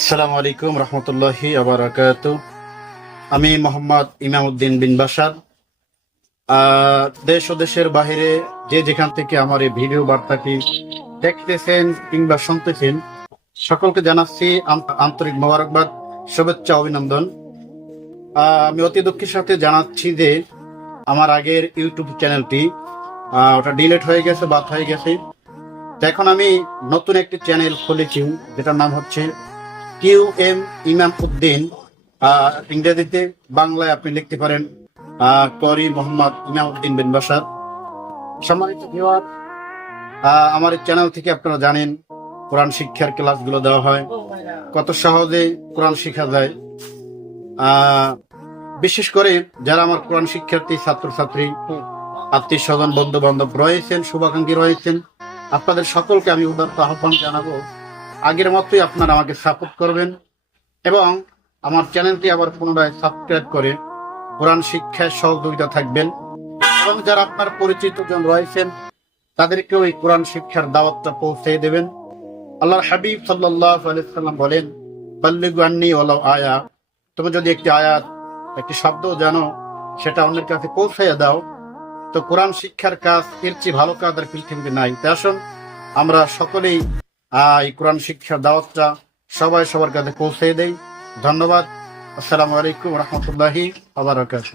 আসসালামু আলাইকুম রহমতুল্লাহি আবরাকাতু। আমি মোহাম্মদ ইমামউদ্দিন বিন বাশার। দেশ ও দেশের বাহিরে যে যেখান থেকে আমার এই ভিডিও বার্তাটি দেখতেছেন কিংবা শুনতেছেন, সকলকে জানাচ্ছি আন্তরিক মোবারকবাদ, শুভেচ্ছা, অভিনন্দন। আমি অতি দুঃখের সাথে জানাচ্ছি যে আমার আগের ইউটিউব চ্যানেলটি ওটা ডিলিট হয়ে গেছে, বাদ হয়ে গেছে। তো এখন আমি নতুন একটি চ্যানেল খুলেছি, যেটার নাম হচ্ছে QM ইমাম উদ্দিন। ইংরেজিতে, বাংলায় আপনি লিখতে পারেন করি মোহাম্মদ ইমাম উদ্দিন বিন বাশার। সম্মানিত ভিউয়ার, আমার এই চ্যানেল থেকে আপনারা জানেন কোরআন শিক্ষার ক্লাসগুলো দেওয়া হয়, কত সহজে কোরআন শেখা যায়। বিশেষ করে যারা আমার কোরআন শিক্ষার্থী ছাত্রছাত্রী, আত্মীয় স্বজন, বন্ধু বান্ধব রয়েছেন, শুভাকাঙ্ক্ষী রয়েছেন, আপনাদের সকলকে আমি উদাত্ত আহ্বান জানাবো, আগের মতোই আপনারা আমাকে সাপোর্ট করবেন এবং আমার চ্যানেলটি আবার পুনরায় সাবস্ক্রাইব করে কোরআন শিক্ষায় সহযোগিতা থাকবেন। এবং যারা আপনার পরিচিত জন রয়েছেন তাদেরকেও এই কোরআন শিক্ষার দাওয়াতটা পৌঁছে দেবেন। আল্লাহর হাবিব সাল্লাল্লাহু আলাইহি সাল্লাম বলেন, বাল্লিগু আন্নী ওয়ালাউ আয়া, তুমি যদি একটি আয়াত, একটি শব্দ জানো, সেটা অন্যের কাছে পৌঁছাইয়া দাও। তো কোরআন শিক্ষার কাজ, এর চেয়ে ভালো কাজ আর পৃথিবীতে নাই। তাই আসুন আমরা সকলেই এই কোরআন শিক্ষার দাওয়াতটা সবাই সবার কাছে পৌঁছে দেই। ধন্যবাদ। আসসালামু আলাইকুম রহমতুল্লাহি ওয়া বারাকাতুহু।